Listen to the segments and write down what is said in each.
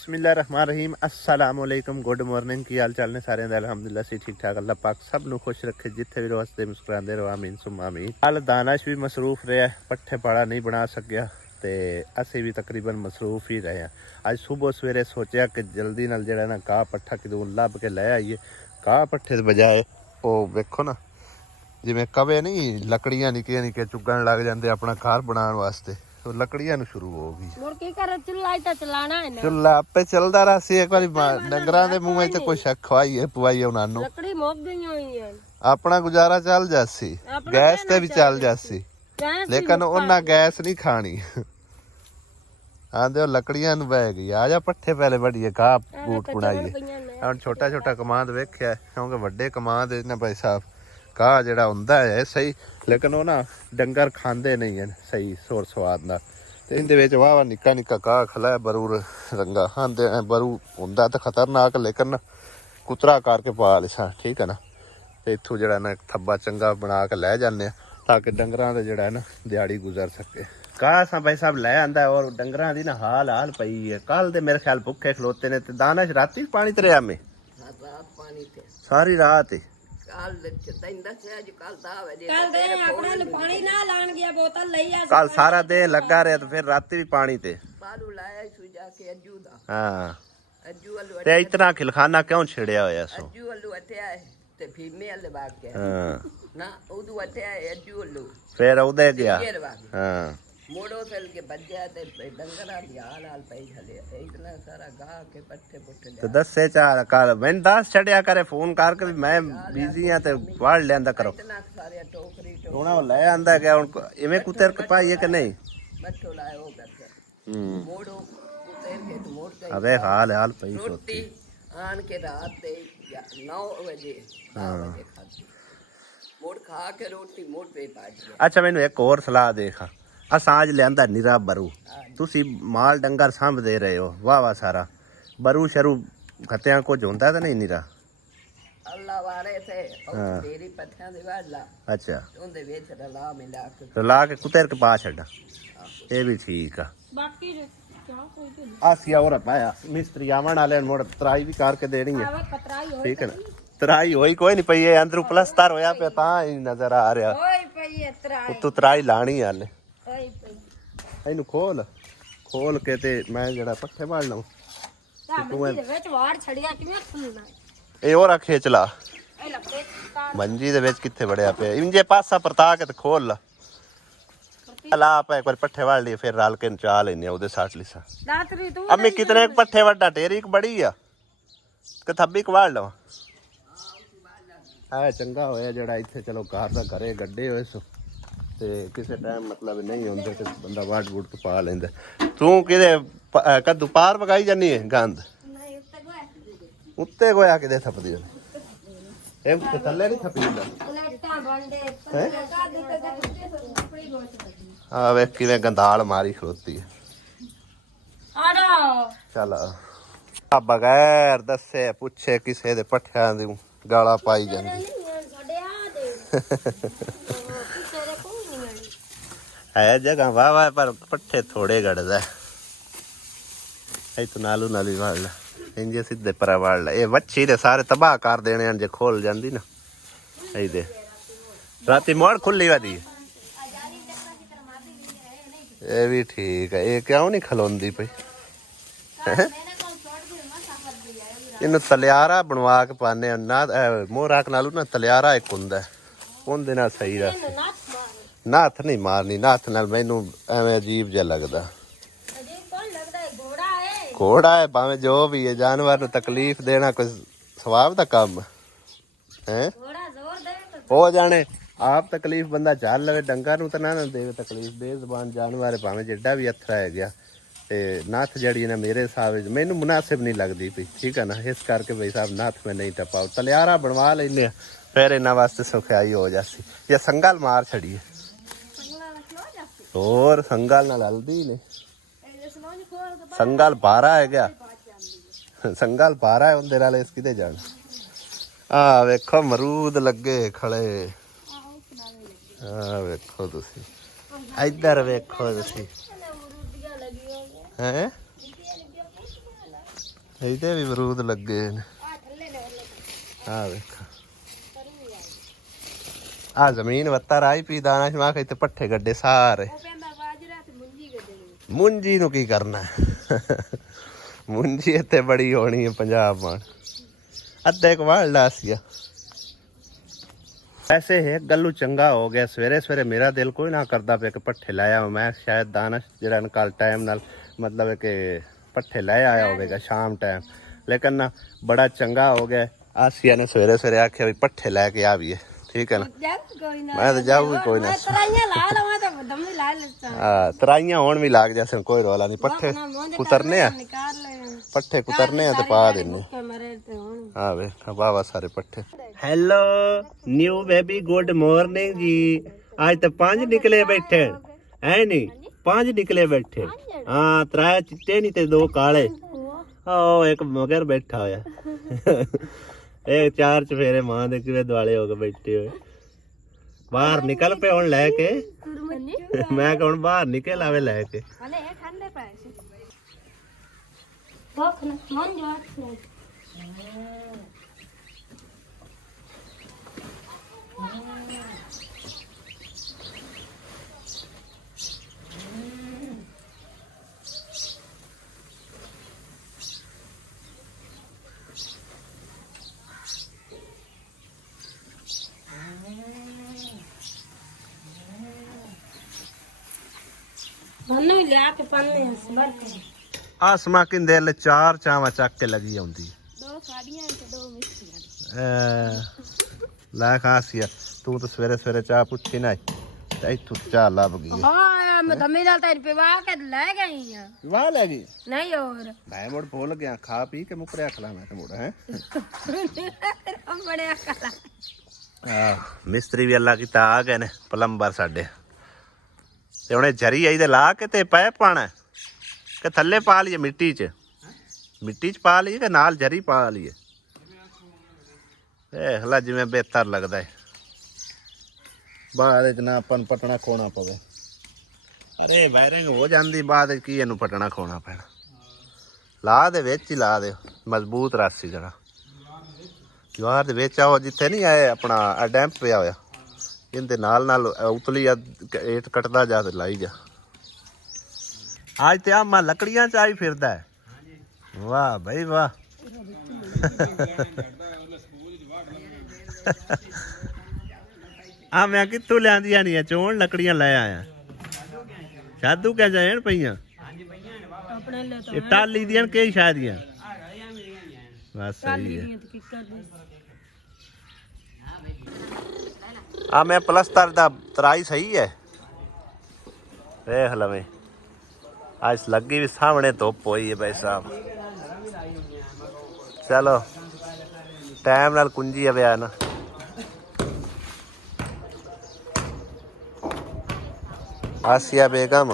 बिस्मिल्लाहिर्रहमानिर्रहीम अस्सलाम वालेकुम गुड मॉर्निंग की हाल चाल ने सारे अलहमदुलिल्लाह से ठीक ठाक अल्लाह पाक सब ਨੂੰ खुश रखे जिथे भी रहो हसते मुस्कुराते रहो आमीन सुम आमीन। कल दानिश भी मसरूफ रहा पट्ठे पाड़ा नहीं बना सकिया तो असी भी तकरीबन मसरूफ ही रहे हैं। अज सुबह सवेरे सोचा कि जल्दी नाल जड़ा ना घाह पट्ठा कितों लभ के लै आईए। घाह पट्ठे के बजाए वो वेखो ना जिवें कवे नहीं लकड़ियां निक्कियां निक्कियां चुगन लग जाते अपना घर बनाने वास्ते तो लकड़ियां शुरू हो गई। चुला आपे चलता रहा सी एक बार डंगरां दे मुंह च कोई शक खवाइए पुआइए उन्होंने लकड़ी मुक गई हुई है अपना गुजारा चल जासी गैस ते भी चल जासी लेकिन उन्हें गैस नहीं खानी आंदे लकड़ियां बह गई आ जा पट्ठे पहले बढ़िए घाह बूट बनाइए। हम छोटा छोटा कमांद वेख्या क्योंकि वड्डे कमांद इन्हें भाई साहब घाह जड़ा हुंदा है सही लेकिन वो ना डंगर खांदे नहीं है सही सुर स्वाद नाल ते इहदे विच वाह निक्का निक्का घाह खला बरूर रंगा आंदे बरू हुंदा ते खतरनाक लेकिन कुतरा करके पा लिसा ठीक है ना ते इत्थों जड़ा ना थब्बा चंगा बना के लै जाने ताकि डंगरां दा जड़ा है ना दिहाड़ी गुजर सके। घाह असां भाई साहब लै आंदा और डंगरां दी ना हाल हाल पई है। कल दे मेरे ख्याल भुखे खलोते ने ते दानिश राती पानी ते रहा में सारी रात ही कल सारा दिन लगा रहा तो फिर राती भी पानी ते हाँ ते इतना खिलखाना क्यों छिड़िया होया सो फिर उदे गया हाँ मोड़ो चल के बज्जा ते डंगरा दी हाल हाल पई खले इतना सारा गाह के पट्ठे पुट्ठे तो दस से चार कल मैं 10 छड़िया करे फोन करके मैं बिजी हां ते वाड़ लेंदा करो इतना सारे टोकरी हुन ले आंदा गया हुन इवें कुतर कपाई है कि नहीं बट्ठो लाए हो करके मोड़ो कुतर के तो मोड़ गई अबे हाल हाल पई रोटी आन के रात ते 9 बजे 10 बजे खाती मोड़ खा के रोटी मोड़ पे पाज गया। अच्छा मैनू एक और सलाह देखा असां अज लियांदा निरा बरू तुसी माल डंगर सांभदे रहे हो वाह वाह सारा बरू शरू खत्तियां कुछ होंदा ते नहीं निरा अल्लाह वारे थे और तेरी पत्थां दे वाला अच्छा उनदे विच रला के कुतर के पा छड्डा ये भी ठीक आ बाकी क्या कोई आसिया और पाया मिस्त्री आवन वाले मोड़ तराई भी करके देनी है ठीक है ना तराई होई कोई नहीं पई अंदर प्लस्तर होया पे तां ही नजर आ रहा ओए पई है तराई उत्तों तराई लानी हाले ओए पई ਇਹਨੂੰ ਖੋਲ ਕੇ ਤੇ ਮੈਂ ਜਿਹੜਾ ਪੱਠੇ ਵਾਲ ਲਵਾਂ ਮੰਜੀ ਦੇ ਵਿੱਚ ਵਾੜ ਛੜਿਆ ਕਿਵੇਂ ਖੁੱਲਣਾ ਇਹ ਹੋਰ ਖੇਚ ਲਾ ਇਹ ਲੱਪੇ ਕਾਰ ਮੰਜੀ ਦੇ ਵਿੱਚ ਕਿੱਥੇ ਵੜਿਆ ਪਿਆ ਇੰਜੇ ਪਾਸਾ ਪਰਤਾ ਕੇ ਤੇ ਖੋਲ ਲਾ ਲਾ ਪਾ ਇੱਕ ਵਾਰ ਪੱਠੇ ਵਾਲ ਲਈ ਫਿਰ ਰਲ ਕੇ ਚਾਹ ਲੈਨੇ ਉਹਦੇ ਸਾਟ ਲਿਸਾ ਦਾਤਰੀ ਤੂੰ ਅੰਮੀ ਕਿਤਨੇ ਪੱਠੇ ਵੱਡਾ ਢੇਰੀ ਇੱਕ ਬੜੀ ਆ ਕਿ ਥੱਬੀ ਕਵਾੜ ਲਵਾਂ ਆ ਚੰਗਾ ਹੋਇਆ ਜਿਹੜਾ ਇੱਥੇ ਚਲੋ ਘਰ ਦਾ ਘਰੇ ਗੱਡੇ ਹੋਏ ਸੋ ਤੇ ਕਿਸੇ ਟਾਈਮ ਮਤਲਬ ਨਹੀਂ ਹੁੰਦੇ ਤੇ ਬੰਦਾ ਵਾਟ ਵੂਟ ਕੇ ਪਾ ਲੈਂਦਾ। ਤੂੰ ਕਿਹਦੇ ਕੱਦੂ ਪਾਰ ਵਗਾਈ ਜਾਨੀ ਹੈ ਗੰਦ ਨਹੀਂ ਉੱਤੇ ਗੋਇਆ ਕਿਦੇ ਥੱਪਦੀ ਇਹ ਉੱਤੇ ਥੱਲੇ ਨਹੀਂ ਥੱਪੀ ਹੁੰਦਾ ਲੈਟਾਂ ਬੰਦੇ ਆ ਵੇਖ ਕਿਵੇਂ ਗੰਦਾਲ ਮਾਰੀ ਖਲੋਤੀ ਹੈ ਆੜਾ ਚੱਲ ਆ ਬਗੈਰ ਦੱਸੇ ਪੁੱਛੇ ਕਿਸੇ ਦੇ ਪੱਠਿਆਂ ਦੀ ਗਾਲਾਂ ਪਾਈ ਜਾਂਦੀ ਸਾਡੇ ਆ ਦੇ है जगह वाह वाह पर पट्ठे थोड़े गड़दा है तो नालू नाली वाड़ ला इंजे सीधे परा वाड़ ला ये वच्छी दे सारे तबाह कर देने जे खोल जांदी ना ऐ दे राती मोड़ खुली वादी ये भी ठीक है ये क्यों नहीं खलोंदी पई इन्हू तलियारा बनवा के पाने ना मोहराक नालू ना तलियारा एक हुंदा उनदे नाल सही रहती नाथ नहीं मारनी नाथ नाल मैनू एवें अजीब जिहा लगदा घोड़ा है भावे जो भी है जानवर नू तकलीफ देना कोई सवाब दा काम है हो जाने आप तकलीफ बंदा चल लवे डंगर नू तो ना देवे तकलीफ बेजुबान जानवर है भावे जिड्डा भी अथरा है गया ते नाथ जड़ी ना मेरे हिसाब मैनू मुनासिब नहीं लगती पई ठीक है ना इस करके भाई साहब नाथ में नहीं टपाओ तलियारा बनवा लेने फिर इन्हां वास्ते सुखाई हो जासी या संगल मार छड़िए और संगल नाल हल्दी ने संगल बारा है क्या संगल बारा है उनदे नाल इस किते जान आ वेखो मरूद लगे खड़े आ वेखो तुसी इधर वेखो तुसी हैं ਇਹਦੇ ਵੀ ਅਮਰੂਦ ਲੱਗੇ ਨੇ। ਆ ਥੱਲੇ ਨੇ ਆ ਵੇਖ ਆ ਜ਼ਮੀਨ ਵੱਤਾ ਰਾਈ ਪੀ ਦਾਣਾ ਸ਼ਮਾ ਕੇ ਤੇ ਪੱਠੇ ਗੱਡੇ ਸਾਰੇ। ਉਹ ਪੈਂਦਾ ਬਾਜਰਾ ਤੇ ਮੁੰਜੀ ਗੱਡਣੀ। ਮੁੰਜੀ ਨੂੰ ਕੀ ਕਰਨਾ ਮੁੰਜੀ ਇੱਥੇ ਬੜੀ ਹੋਣੀ ਹੈ ਪੰਜਾਬ ਮਾਂ ਅੱਧੇ ਕਵਾੜ ਲਾਸੀਆ। ऐसे है गल्लू चंगा हो गया सवेरे सवेरे मेरा दिल कोई ना करता पे कि पट्ठे लाया मैं शायद दानश जरा कल टाइम नाल मतलब है कि पट्ठे लाया आया होगा शाम टाइम लेकिन ना बड़ा चंगा हो गया। आसिया ने सवेरे सवेरे आख्या भी पट्ठे लैके आविए ठीक है ना। मैं तो जाऊँ कोई ना तराइयां होन भी लाग जैसे कोई रोला नहीं। पट्ठे कुतरने पट्ठे कुतरने तो पा देने। हाँ वे वाह सारे पट्ठे। Hello new baby good morning ji. आज तो 5 निकले बैठे है नहीं 5 निकले बैठे। हाँ 3 चिट्टे नहीं ते 2 काले। ओ एक मगर बैठा होया एक 4 चफेरे मां दे किवे दुआले हो गए बैठे हुए। बाहर निकल पे हुन लेके मैं कौन बाहर निकल आवे लेके आसमा किंदे ले 4 चावा चक के लगी आउंदी 2 साड़ियां ते 2 मिस्टियां ला खासिया तू तो सवेरे सवेरे चाह पुछी ना ते तू चाह लभ गई। हां मैं धम्मी डाल तेरे पे वा के ले गई हां वाह लगी नहीं और मैं मुड़ भूल गया खा पी के मुकरिया खला मैं ते मुड़ है बड़े खला मिस्त्री भी अल्लाह की ता आ गए ने प्लंबर साडे ते हुणे जरी आई ते ला के ते पाइप पाना कि थल्ले पा लिए मिट्टी च पा लिए कि नाल जरी पा लिए हला जिवें बेहतर लगता है बाद ना अपन पटना खोना पवे। अरे वायरिंग हो जाती बाद की इनू पटना खोना पैना। ला दे विच ही ला दे मजबूत रासी जरा दीवार दे विच आओ जिथे नहीं आए अपना डैंप पिया होया इनदे नाल नाल उतली एट कटदा जा ते लाई जा। आज ते आमा लकड़ियां च आई फिरदा है। वाह भाई वाह आ मैं कित्थों लियांदियां नहीं चोण लकड़ियां ले आया शादू क्या जाए पईयां टाली दियां कई शायद दियां बस सही है। आ मैं प्लस्तर दा तराई सही है देख लवें आज लगी भी सामने धुप हुई है भाई साहब। चलो टाइम नाल कुंजी है ना आसिया बेगम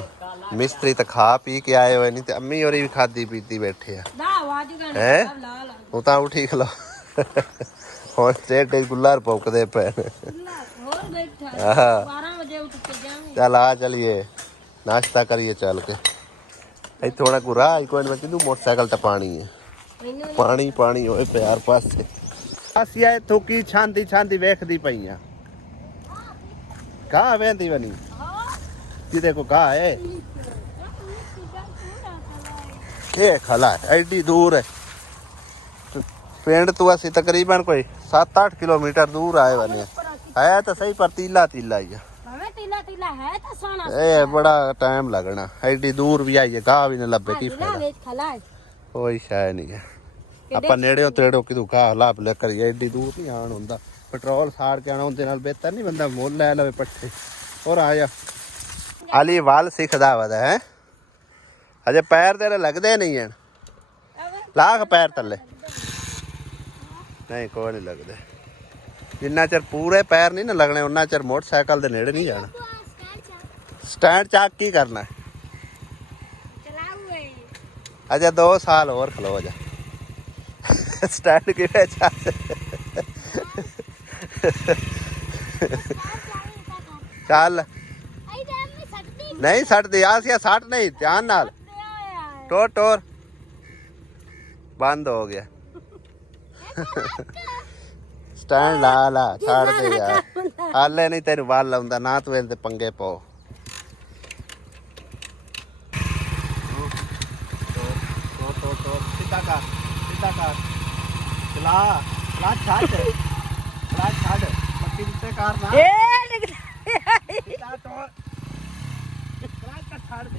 मिस्त्री तो खा पी के आए हुए नहीं तो अम्मी और भी खादी पीती बैठे हैं वो तो उठी खलो और स्टेट गुल्लार भौंकदे पे। चल आ चलिए नाश्ता करिए चल के थोड़ा को राह कोई मैं किदू मोटरसाइकिल तो पानी है पानी पानी होए प्यार पासे। आसिया इथों की छांदी छांदी वेखदी पईयां कहाँ वेंदी बनी जिदे को कहा है ये खला है एडी दूर है पिंड तो असी तकरीबन कोई 7-8 किलोमीटर दूर आए बने है तो सही पर तीला तीला ही है ए बड़ा टाइम लगना एडी दूर भी आई है गाह भी नहीं लभे की फायदा कोई शाय नहीं है ਆਪਾਂ ਨੇੜਿਓਂ ਤੇੜੋਂ ਕਿਦੂ ਘਾਹ ਲਾਪ ਲੈ ਕਰੀ ਐਡੀ ਦੂਰ ਨਹੀਂ ਆਣ ਹੁੰਦਾ ਪੈਟਰੋਲ ਸਾੜ ਕੇ ਆਣਾ ਉਹਦੇ ਨਾਲ ਬਿਹਤਰ ਨਹੀਂ ਬੰਦਾ ਮੁੱਲ ਲੈ ਲਵੇ ਪੱਠੇ ਹੋਰ ਆ ਜਾ ਆਲੀ ਵਾਲ ਸਿੱਖਦਾ ਵਦਾ ਹੈ ਅਜੇ ਪੈਰ ਤੇਰੇ ਲੱਗਦੇ ਨਹੀਂ ਹਨ ਲਾਖ ਪੈਰ ਥੱਲੇ ਨਹੀਂ ਕੋਈ ਨਹੀਂ ਲੱਗਦੇ ਜਿੰਨਾ ਚਿਰ ਪੂਰੇ ਪੈਰ ਨਹੀਂ ਨਾ ਲੱਗਣੇ ਉਹਨਾਂ ਚਿਰ ਮੋਟਰਸਾਈਕਲ ਦੇ ਨੇੜੇ ਨਹੀਂ ਜਾਣਾ। ਸਟੈਂਡ ਚੱਕ ਕੀ ਕਰਨਾ ਅਜੇ 2 ਸਾਲ ਹੋਰ ਖਲੋ ਜਾ स्टैंड के चल नहीं सट दे आसिया सट नहीं ध्यान नाल टोर टोर ਬੰਦ ਹੋ ਗਿਆ ਸਟੈਂਡ ਲਾ ਛੱਡ ਦੇ ਯਾਰ ਹਾਲੇ ਨਹੀਂ ਤੈਨੂੰ ਵੱਲ ਆਉਂਦਾ ਨਾ ਤੂੰ ਇਹਦੇ ਪੰਗੇ ਪਾਓ ਸਿੱਧਾ ਕਰ ਚਲਾ ਛੱਡ ਪੱਕੀ ਉੱਤੇ ਕਰ ਨਾ ਛੱਡ ਦੇ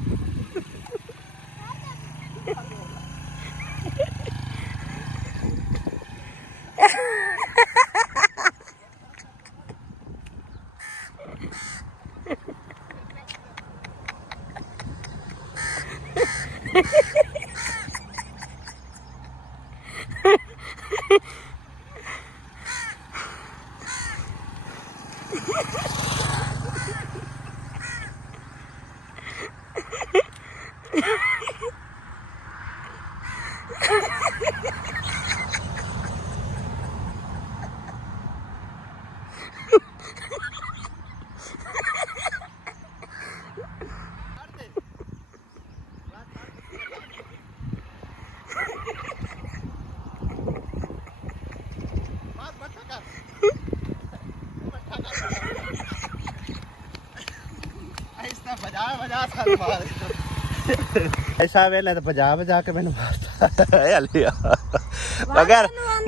ऐसा वेले तो बजा के मैंने मारता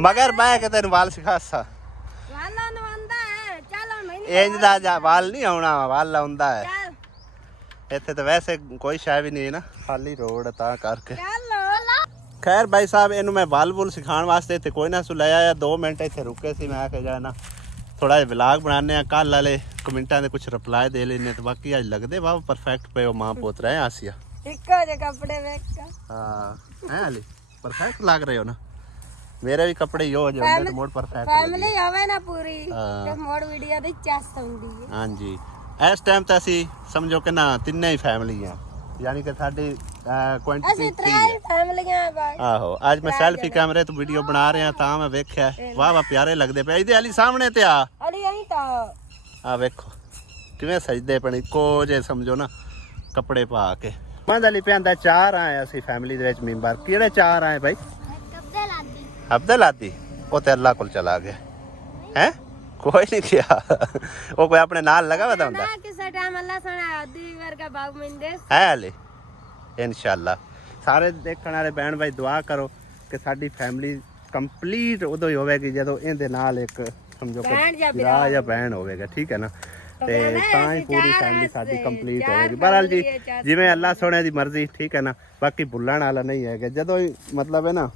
मगर मैं के तेन वाल सिखासा इंज दा वाल नहीं आना वाल आउंदा है इत्थे तो वैसे कोई शय भी नहीं है ना खाली रोड ता करके खैर भाई साहब इनू मैं वाल वुल सिखाने वास्ते इत्थे कोई ना सुलाया 2 मिनट इत्थे रुके सी मैं के जाना थोड़ा जिहा व्लॉग बनाने कल वाले कमेंटां दे कुछ रिप्लाई दे लेने तो बाकी अज लगदे वाह परफेक्ट पे मां पुत्र है आसिया इक्को जे कपड़े वेख हां है अली परफेक्ट लग रहे हो ना मेरे भी कपड़े यो जो होंदे मोड़ परफेक्ट फैमिली होवे ना पूरी ते मोड़ वीडियो दी चस हुंदी है हां जी इस टाइम ते ਅਸੀਂ समझो कि ना तिन्ने ही फैमिली हैं यानी कि साडी क्वांटिटी ਅਸੀਂ ਤਰੇ ਫੈਮਲੀਆਂ ਬਾਈ आहो आज मैं सेल्फी कैमरे तो वीडियो बना रहे हैं ता मैं वेख्या वाह वाह प्यारे लगदे पे इधे अली सामने ते अली अहीं ਤਾਂ आ वेखो किवें सजदे पन इको जे समझो ना कपड़े पा के मंद अली पेंदा 4 आए ਅਸੀਂ फैमिली ਦੇ ਵਿੱਚ ਮੈਂਬਰ ਕਿਹੜੇ 4 ਆਏ भाई अब्दुल आदी वो ते अल्लाह कोल चला गया हैं कोई नहीं किया वो कोई अपने नाल लगा हुआ था ना किसी टाइम अल्लाह सुना आदी वर्गा बाग मिंदे है अली इंशाल्लाह सारे देखने वाले बहन भाई दुआ करो कि साडी फैमिली कंप्लीट उदो ही होवेगी जदों इहदे नाल एक समझो कि भरा या बहन होवेगा ठीक है ना ते तां ही पूरी फैमिली साडी कंप्लीट होवेगी बहरहाल जी जिवें अल्लाह सोने दी मर्जी ठीक है ना बाकी भुल्लण वाला नहीं है जदों ही मतलब है ना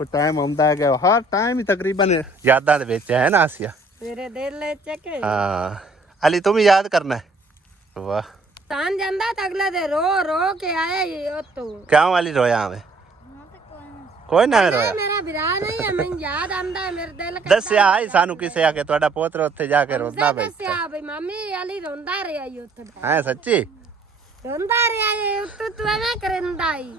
कोई टाइम आउंदा है हर टाइम ही तकरीबन यादां दे विच है ना आसिया मेरे दिल चेक हां अली तुम याद करना है वाह तान ਜਾਂਦਾ ਤਾਂ ਅਗਲੇ ਦੇ ਰੋ ਕੇ ਆਏ ਉਹ ਤੋਂ ਕਿਉਂ ਵਾਲੀ ਰੋਇਆ ਆਵੇਂ ਕੋਈ ਨਾ ਰੋਇਆ ਮੇਰਾ ਵਿਰਾ ਨਹੀਂ ਹੈ ਮੈਨੂੰ ਯਾਦ ਆਂਦਾ ਹੈ ਮੇਰੇ ਦਿਲ ਦੱਸਿਆ ਆਈ ਸਾਨੂੰ ਕਿਸੇ ਆ ਕੇ ਤੁਹਾਡਾ ਪੋਤਰ ਉੱਥੇ ਜਾ ਕੇ ਰੋਂਦਾ ਬਈ ਦੱਸਿਆ ਬਈ ਮੰਮੀ ਅਲੀ ਰੋਂਦਾ ਰਿਹਾ ਈ ਉੱਥੇ ਹੈ ਸੱਚੀ ਰੋਂਦਾ ਰਿਹਾ ਏ ਤੂੰ ਐਵੇਂ ਕਰੰਦਾ ਈ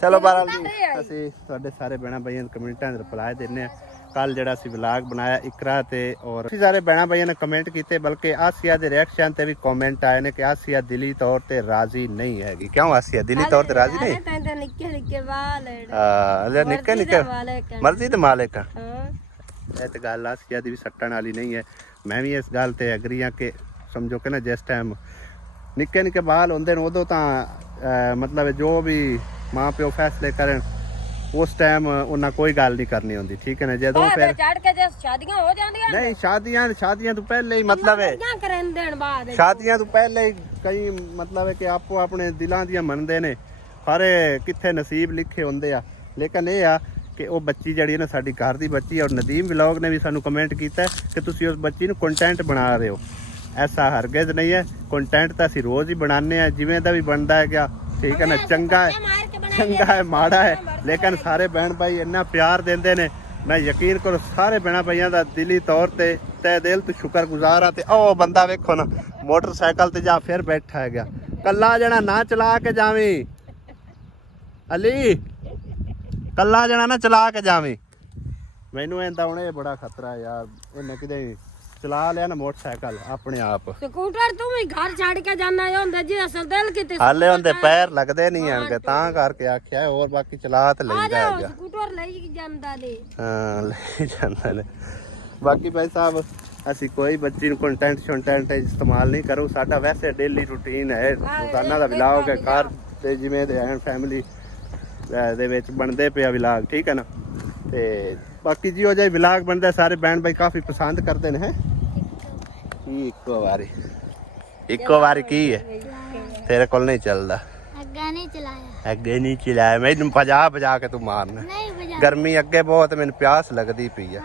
ਚਲੋ ਬਹਰਾਲ ਜੀ ਅਸੀਂ ਤੁਹਾਡੇ ਸਾਰੇ ਭੈਣਾਂ ਭਾਈਆਂ ਦੇ ਕਮੈਂਟਾਂ ਦੇ ਰਿਪਲਾਈ ਦਿੰਨੇ ਆ ਕੱਲ ਜਿਹੜਾ ਅਸੀਂ ਵਲੌਗ ਬਣਾਇਆ ਇਕਰਾ ਤੇ ਔਰ ਅਸੀਂ ਸਾਰੇ ਭੈਣਾਂ ਭਾਈਆਂ ਨੇ ਕਮੈਂਟ ਕੀਤੇ ਬਲਕਿ ਆਸੀਆ ਦੇ ਰਿਐਕਸ਼ਨ ਤੇ ਵੀ ਕਮੈਂਟ ਆਏ ਨੇ ਕਿ ਆਸੀਆ ਦਿਲੀ ਤੌਰ ਤੇ ਰਾਜ਼ੀ ਨਹੀਂ ਹੈਗੀ ਕਿਉਂ ਆਸੀਆ ਦਿਲੀ ਤੌਰ ਤੇ ਰਾਜ਼ੀ ਨਹੀਂ ਤਾਂ ਨਿੱਕੇ ਨਿੱਕੇ ਵਾਲ ਹਾਂ ਨਿੱਕੇ ਨਿੱਕੇ ਮਰਜ਼ੀ ਤੇ ਮਾਲਿਕ ਹਾਂ ਇਹ ਤੇ ਗੱਲ ਆਸੀਆ ਦੀ ਵੀ ਸੱਟਣ ਵਾਲੀ ਨਹੀਂ ਹੈ ਮੈਂ ਵੀ ਇਸ ਗੱਲ ਤੇ ਐਗਰੀ ਹਾਂ ਕਿ ਸਮਝੋ ਕਿ ਨਾ ਜਿਸ ਟਾਈਮ ਨਿੱਕੇ ਨਿੱਕੇ ਬਾਲ ਹੁੰਦੇ ਨੇ ਉਦੋਂ ਤਾਂ ਮਤਲਬ ਜੋ ਵੀ ਮਾਂ ਪਿਓ ਫੈਸਲੇ ਕਰਨ उस टाइम उन्हें कोई गल नहीं करनी होंदी ठीक है ना जदों फिर चढ़ के जब शादियां हो जांदियां नहीं शादियां तो पहले ही मतलब है करन देन बाद शादियां तो पहले ही कई मतलब है कि आपो अपने दिलां दियां मनदे ने सारे किथे नसीब लिखे होंदे आ लेकिन ये आ कि वो बच्ची जड़ी ना साडी घर दी बच्ची और नदीम व्लॉग ने भी सानू कमेंट कीता है कि तुसी उस बच्ची नू कंटेंट बना रहे हो ऐसा हरगिज़ नहीं है कंटेंट तो असीं रोज़ ही बनाने हैं जिवें दा भी बनदा है क्या ठीक है ना चंगा है माड़ा है लेकिन सारे बहन भाई इन्ना प्यार देंदे ने मैं यकीन करो सारे बहना भाइयों का दिली तौर ते तय दिल तो शुक्रगुजार हाँ ते ओ बंदा वेखो ना मोटरसाइकिल ते जा फिर बैठा है गया कला जना ना चला के जावी अली कला जना ना चला के जावी मैनू इंदा हुणे बड़ा खतरा है यार इन्हें किते ਚਲਾ ਲਿਆ ਨਾ ਮੋਟਰਸਾਈਕਲ ਆਪਣੇ ਆਪ ਸਕੂਟਰ ਤੂੰ ਵੀ ਘਰ ਛੱਡ ਕੇ ਜਾਣਾ ਹੁੰਦਾ ਜੀ ਅਸਲ ਦਿਲ ਕਿਤੇ ਹਾਲੇ ਹੁੰਦੇ ਪੈਰ ਲੱਗਦੇ ਨਹੀਂ ਆਣਗੇ ਤਾਂ ਕਰਕੇ ਆਖਿਆ ਹੋਰ ਬਾਕੀ ਚਲਾ ਤੇ ਲੈਂਦਾ ਹੈਗਾ ਸਕੂਟਰ ਲਈ ਜਾਂਦਾ ਨੇ ਹਾਂ ਲੈ ਜਾਂਦਾ ਨੇ ਬਾਕੀ ਭਾਈ ਸਾਹਿਬ ਅਸੀਂ ਕੋਈ ਬੱਚੀ ਨੂੰ ਕੰਟੈਂਟ ਇਸਤੇਮਾਲ ਨਹੀਂ ਕਰੂ ਸਾਡਾ ਵੈਸੇ ਡੇਲੀ ਰੂਟੀਨ ਹੈ ਰੋਜ਼ਾਨਾ ਦਾ ਵਲੌਗ ਹੈ ਘਰ ਤੇ ਜਿਵੇਂ ਦੇ ਐਨ ਫੈਮਿਲੀ ਦੇ ਵਿੱਚ ਬਣਦੇ ਪਿਆ ਵਲੌਗ ਠੀਕ ਹੈ ਨਾ ਤੇ ਬਾਕੀ ਜਿਹੋ ਜਿਹੇ ਵਲੌਗ ਬਣਦੇ ਸਾਰੇ ਬੈਂਡ ਬਾਈ ਕਾਫੀ ਪਸੰਦ ਕਰਦੇ ਨੇ ਹੈ ਕੀ ਇੱਕੋ ਵਾਰੀ ਕੀ ਹੈ ਤੇਰੇ ਕੋਲ ਨਹੀਂ ਚੱਲਦਾ ਅੱਗੇ ਨਹੀਂ ਚਲਾਇਆ ਮੈਨੂੰ ਭਜਾ ਕੇ ਤੂੰ ਮਾਰਨਾ ਗਰਮੀ ਅੱਗੇ ਬਹੁਤ ਮੈਨੂੰ ਪਿਆਸ ਲੱਗਦੀ ਪਈ ਆ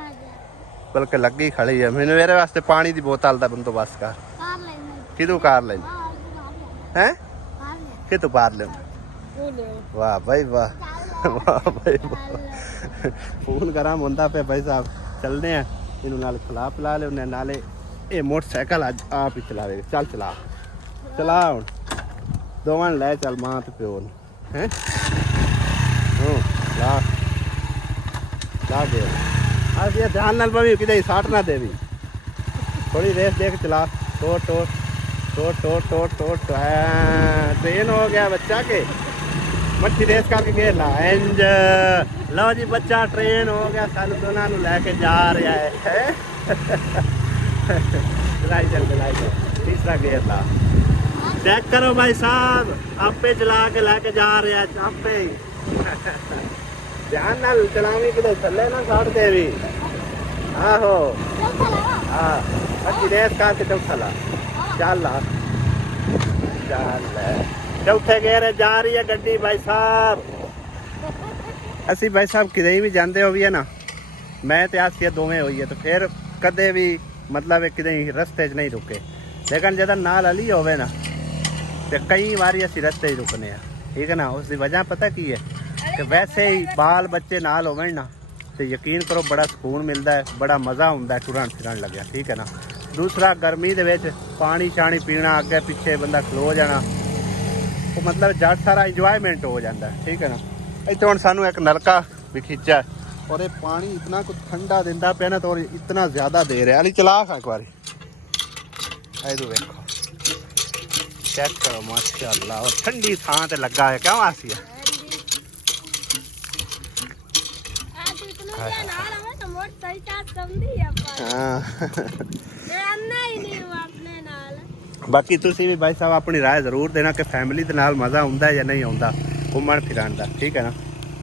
ਬਲਕਿ ਲੱਗੀ ਖੜੀ ਆ ਮੈਨੂੰ ਮੇਰੇ ਵਾਸਤੇ ਪਾਣੀ ਦੀ ਬੋਤਲ ਦਾ ਬੰਦੋਬਸਤ ਕਰ ਕਿਦੋਂ ਕਰ ਲੈ ਹੈ ਕਿਤੋਂ ਪਾਰ ਲੈ ਵਾਹ ਭਾਈ ਵਾਹ ਭਾਈ ਫੋਨ ਗਰਮ ਹੁੰਦਾ ਪਿਆ ਭਾਈ ਸਾਹਿਬ ਚੱਲਦੇ ਆ ਇਹਨੂੰ ਨਾਲ ਖਿਲਾ ਪਿਲਾ ਲਿਓ ਨਾਲੇ ਇਹ ਮੋਟਰਸਾਈਕਲ ਅੱਜ ਆਪ ਹੀ ਚਲਾਵੇ ਚੱਲ ਚਲਾ ਹੁਣ ਦੋਵਾਂ ਨੂੰ ਲੈ ਚੱਲ ਮਾਂ ਤੇ ਪਿਓ ਨੂੰ ਹੈ ਲਾ ਦੇ ਅਸੀਂ ਧਿਆਨ ਨਾਲ ਭਾਵੇਂ ਕਿਤੇ ਸਾਟ ਨਾ ਦੇਵੀ ਥੋੜੀ ਰੇਸ ਦੇਖ ਚਲਾ ਟੋਟ ट्रेन हो गया बच्चा के मच्छी रेस करके खेलना इंज लो जी बच्चा ट्रेन हो गया सानू दोनों नू लेके जा रहा है चलाई चल तीसरा गेयर ला चेक करो भाई साहब आपे चला के लेके जा रहा है आपे ध्यान नाल चलावी किते थल्ले ना साट देवी आहो हाँ मच्छी रेस करके चौथा ਚੱਲ ਚੌਥੇ ਗੇਰੇ ਜਾ ਰਹੀ ਹੈ ਗੱਡੀ ਭਾਈ ਸਾਹਿਬ ਅਸੀਂ ਭਾਈ ਸਾਹਿਬ ਕਿਤੇ ਵੀ ਜਾਂਦੇ ਹੋ ਵੀ ਹੈ ਨਾ ਮੈਂ ਤੇ ਆਸੀਆ ਦੋਵੇਂ ਹੋਈਏ ਤਾਂ ਫਿਰ ਕਦੇ ਵੀ ਮਤਲਬ ਕਿਤੇ ਰਸਤੇ 'ਚ ਨਹੀਂ ਰੁਕੇ ਲੇਕਿਨ ਜਦੋਂ ਨਾਲ ਅਲੀ ਹੋਵੇ ਨਾ ਤੇ ਕਈ ਵਾਰੀ ਅਸੀਂ ਰਸਤੇ 'ਚ ਰੁਕਨੇ ਆ ਠੀਕ ਹੈ ਨਾ ਉਸ ਦੀ ਵਜ੍ਹਾ ਪਤਾ ਕੀ ਹੈ ਕਿ ਵੈਸੇ ਹੀ ਬਾਲ ਬੱਚੇ ਨਾਲ ਹੋਵੇ ਨਾ ਤੇ ਯਕੀਨ ਕਰੋ ਬੜਾ ਸਕੂਨ ਮਿਲਦਾ ਹੈ ਬੜਾ ਮਜ਼ਾ ਹੁੰਦਾ ਹੈ ਟੁਰਨ ਫਿਰਨ ਲੱਗਿਆ ਠੀਕ ਹੈ ਨਾ ਦੂਸਰਾ ਗਰਮੀ ਦੇ ਵਿੱਚ ਪਾਣੀ ਛਾਣੀ ਪੀਣਾ ਅੱਗੇ ਪਿੱਛੇ ਬੰਦਾ ਖਲੋ ਜਾਣਾ ਉਹ ਮਤਲਬ ਜੱਟ ਸਾਰਾ ਇੰਜੋਇਮੈਂਟ ਹੋ ਜਾਂਦਾ ਠੀਕ ਹੈ ਨਾ ਇੱਥੇ ਹੁਣ ਸਾਨੂੰ ਇੱਕ ਨਲਕਾ ਵੀ ਖਿੱਚਿਆ ਔਰ ਇਹ ਪਾਣੀ ਇਤਨਾ ਕੁ ਠੰਡਾ ਦਿੰਦਾ ਪਿਆ ਨਾ ਤਾਂ ਇਤਨਾ ਜ਼ਿਆਦਾ ਦੇ ਰਿਹਾ ਅਲੀ ਚਲਾ ਖਾ ਇੱਕ ਵਾਰੀ ਇਹਦੂ ਵੇਖੋ ਚੈੱਕ ਕਰੋ ਮਾਸ਼ਾਅੱਲਾ ਔਰ ਠੰਡੀ ਥਾਂ ਤੇ ਲੱਗਾ ਹੈ ਕਿਉਂ ਆਸੀਆ ਬਾਕੀ ਤੁਸੀਂ ਵੀ ਭਾਈ ਸਾਹਿਬ ਆਪਣੀ ਰਾਏ ਜ਼ਰੂਰ ਦੇਣਾ ਕਿ ਫੈਮਿਲੀ ਦੇ ਨਾਲ ਮਜ਼ਾ ਆਉਂਦਾ ਜਾਂ ਨਹੀਂ ਆਉਂਦਾ ਘੁੰਮਣ ਫਿਰਨ ਦਾ ਠੀਕ ਹੈ ਨਾ